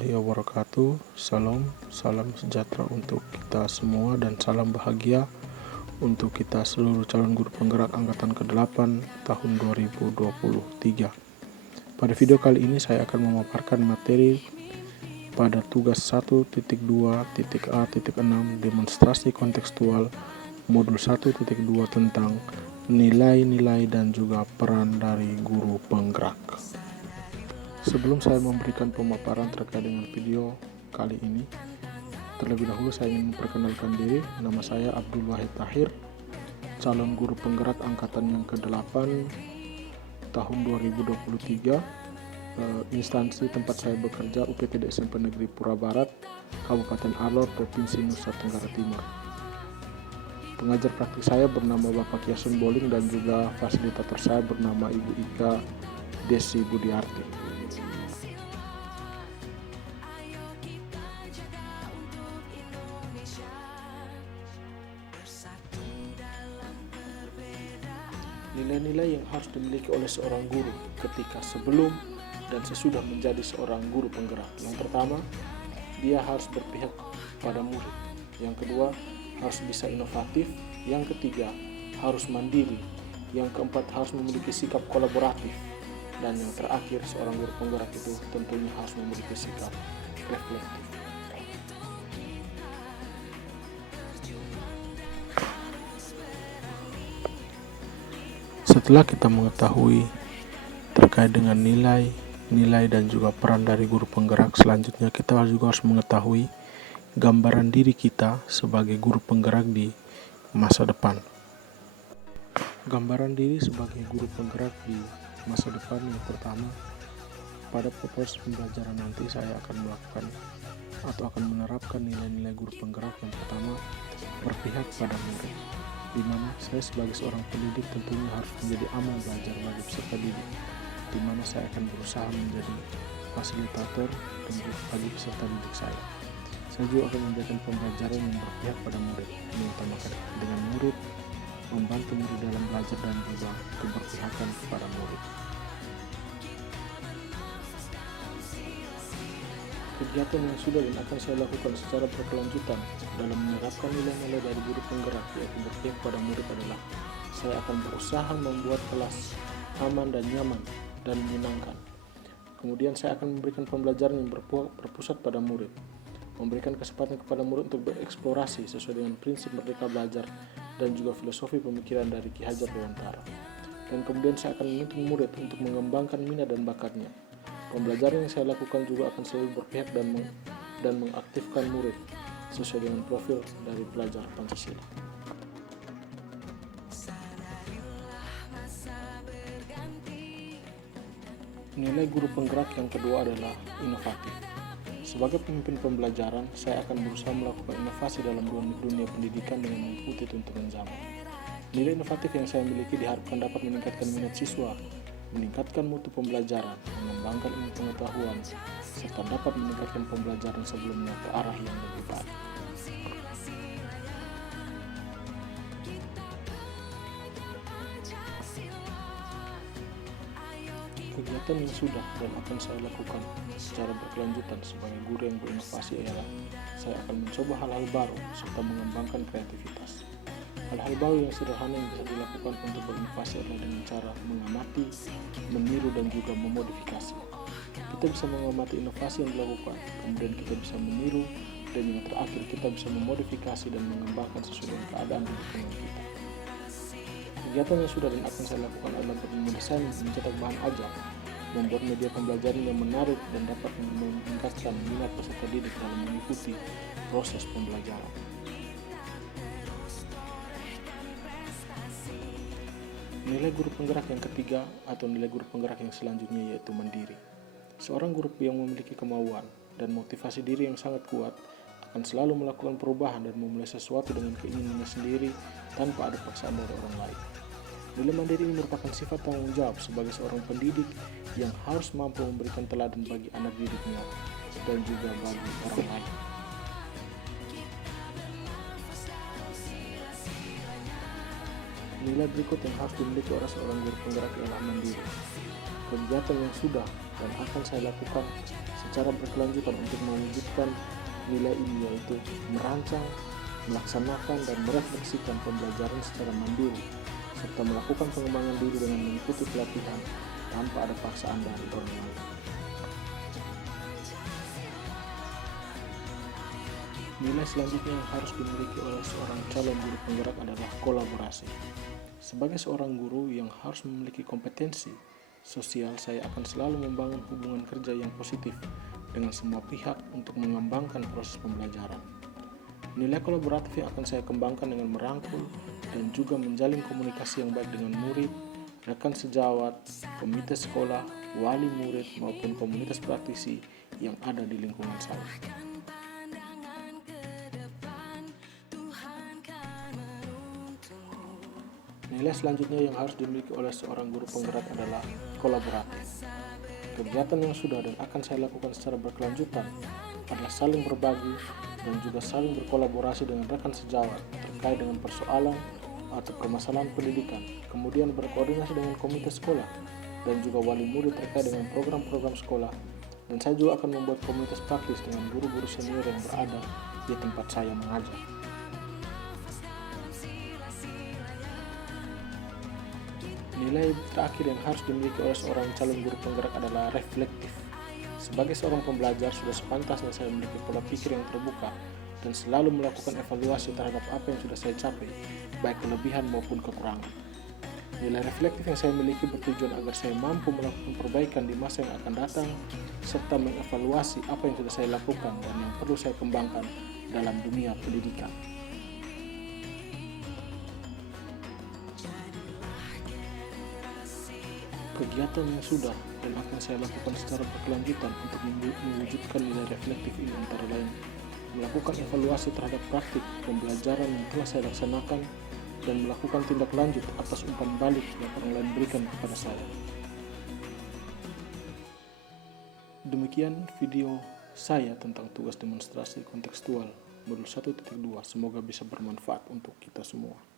warahmatullahi wabarakatuh. Salam sejahtera untuk kita semua dan salam bahagia untuk kita seluruh calon guru penggerak angkatan ke-8 tahun 2023. Pada video kali ini saya akan memaparkan materi pada tugas 1.2.A.6 demonstrasi kontekstual modul 1.2 tentang nilai-nilai dan juga peran dari guru penggerak. Sebelum saya memberikan pemaparan terkait dengan video kali ini, terlebih dahulu saya ingin memperkenalkan diri. Nama saya Abdul Wahid Tahir, calon guru penggerak angkatan yang ke-8 tahun 2023. Instansi tempat saya bekerja UPTD SMP Negeri Pura Barat, Kabupaten Alor, Provinsi Nusa Tenggara Timur. Pengajar praktik saya bernama Bapak Kiasun Boling dan juga fasilitator saya bernama Ibu Ika Desi Budiarti. Nilai-nilai yang harus dimiliki oleh seorang guru ketika sebelum dan sesudah menjadi seorang guru penggerak. Yang pertama, dia harus berpihak pada murid. Yang kedua, harus bisa inovatif. Yang ketiga, harus mandiri. Yang keempat, harus memiliki sikap kolaboratif. Dan yang terakhir, seorang guru penggerak itu tentunya harus memiliki sikap reflektif. Setelah kita mengetahui terkait dengan nilai dan juga peran dari guru penggerak, selanjutnya kita juga harus mengetahui gambaran diri kita sebagai guru penggerak di masa depan. Gambaran diri sebagai guru penggerak di masa depan yang pertama, pada proses pembelajaran nanti saya akan melakukan atau akan menerapkan nilai-nilai guru penggerak. Yang pertama, berpihak pada murid, di mana saya sebagai seorang pendidik tentunya harus menjadi aman belajar bagi peserta didik, di mana saya akan berusaha menjadi fasilitator bagi peserta didik saya. Saya juga akan memberikan pembelajaran yang berpihak pada murid, mengutamakan dengan murid, membantu murid dalam belajar dan juga keberpihakan kepada murid. Kegiatan yang sudah dan akan saya lakukan secara berkelanjutan dalam menerapkan nilai-nilai dari guru penggerak yaitu berpihak pada murid adalah saya akan berusaha membuat kelas aman dan nyaman dan menyenangkan. Kemudian saya akan memberikan pembelajaran yang berpusat pada murid, memberikan kesempatan kepada murid untuk bereksplorasi sesuai dengan prinsip merdeka belajar dan juga filosofi pemikiran dari Ki Hajar Dewantara. Dan kemudian saya akan menuntut murid untuk mengembangkan minat dan bakatnya. Pembelajaran yang saya lakukan juga akan selalu berpihak dan mengaktifkan murid sesuai dengan profil dari pelajar Pancasila. Nilai guru penggerak yang kedua adalah inovatif. Sebagai pemimpin pembelajaran, saya akan berusaha melakukan inovasi dalam dunia pendidikan dengan mengikuti tuntunan zaman. Nilai inovatif yang saya miliki diharapkan dapat meningkatkan minat siswa, meningkatkan mutu pembelajaran, mengembangkan ilmu pengetahuan, serta dapat meningkatkan pembelajaran sebelumnya ke arah yang lebih baik. Kegiatan yang sudah dan akan saya lakukan secara berkelanjutan sebagai guru yang berinovasi ialah saya akan mencoba hal-hal baru serta mengembangkan kreativitas. Hal-hal baru yang sederhana yang bisa dilakukan untuk berinovasi adalah dengan cara mengamati, meniru, dan juga memodifikasi. Kita bisa mengamati inovasi yang dilakukan, kemudian kita bisa meniru, dan yang terakhir kita bisa memodifikasi dan mengembangkan sesuai dengan keadaan di lingkungan kita. Kegiatan yang sudah dan akan saya lakukan adalah mendesain, mencetak bahan ajar, membuat media pembelajaran yang menarik dan dapat meningkatkan minat peserta didik dalam mengikuti proses pembelajaran. Nilai guru penggerak yang ketiga atau nilai guru penggerak yang selanjutnya yaitu mandiri. Seorang guru yang memiliki kemauan dan motivasi diri yang sangat kuat akan selalu melakukan perubahan dan memulai sesuatu dengan keinginannya sendiri tanpa ada paksaan dari orang lain. Nilai mandiri ini merupakan sifat tanggung jawab sebagai seorang pendidik yang harus mampu memberikan teladan bagi anak didiknya dan juga bagi orang lain. Nilai berikut yang harus dimiliki oleh seorang guru penggerak ialah mandiri. Kegiatan yang sudah dan akan saya lakukan secara berkelanjutan untuk mewujudkan nilai ini, yaitu merancang, melaksanakan, dan merefleksikan pembelajaran secara mandiri, serta melakukan pengembangan diri dengan mengikuti pelatihan tanpa ada paksaan dari orang lain. Nilai selanjutnya yang harus dimiliki oleh seorang calon guru penggerak adalah kolaborasi. Sebagai seorang guru yang harus memiliki kompetensi sosial, saya akan selalu membangun hubungan kerja yang positif dengan semua pihak untuk mengembangkan proses pembelajaran. Nilai kolaboratif yang akan saya kembangkan dengan merangkul dan juga menjalin komunikasi yang baik dengan murid, rekan sejawat, komite sekolah, wali murid, maupun komunitas praktisi yang ada di lingkungan saya. Nilai selanjutnya yang harus dimiliki oleh seorang guru penggerak adalah kolaboratif. Kegiatan yang sudah dan akan saya lakukan secara berkelanjutan adalah saling berbagi dan juga saling berkolaborasi dengan rekan sejawat terkait dengan persoalan atau permasalahan pendidikan, kemudian berkoordinasi dengan komite sekolah dan juga wali murid terkait dengan program-program sekolah, dan saya juga akan membuat komunitas praktis dengan guru-guru senior yang berada di tempat saya mengajar. Nilai terakhir yang harus dimiliki oleh seorang calon guru penggerak adalah reflektif. Sebagai seorang pembelajar, sudah sepantasnya saya memiliki pola pikir yang terbuka dan selalu melakukan evaluasi terhadap apa yang sudah saya capai, baik kelebihan maupun kekurangan. Nilai reflektif yang saya miliki bertujuan agar saya mampu melakukan perbaikan di masa yang akan datang, serta mengevaluasi apa yang sudah saya lakukan dan yang perlu saya kembangkan dalam dunia pendidikan. Kegiatan yang sudah dan akan saya lakukan secara berkelanjutan untuk mewujudkan nilai reflektif ini antara lain melakukan evaluasi terhadap praktik pembelajaran yang telah saya laksanakan dan melakukan tindak lanjut atas umpan balik yang orang lain berikan kepada saya. Demikian video saya tentang tugas demonstrasi kontekstual modul 1.2. Semoga bisa bermanfaat untuk kita semua.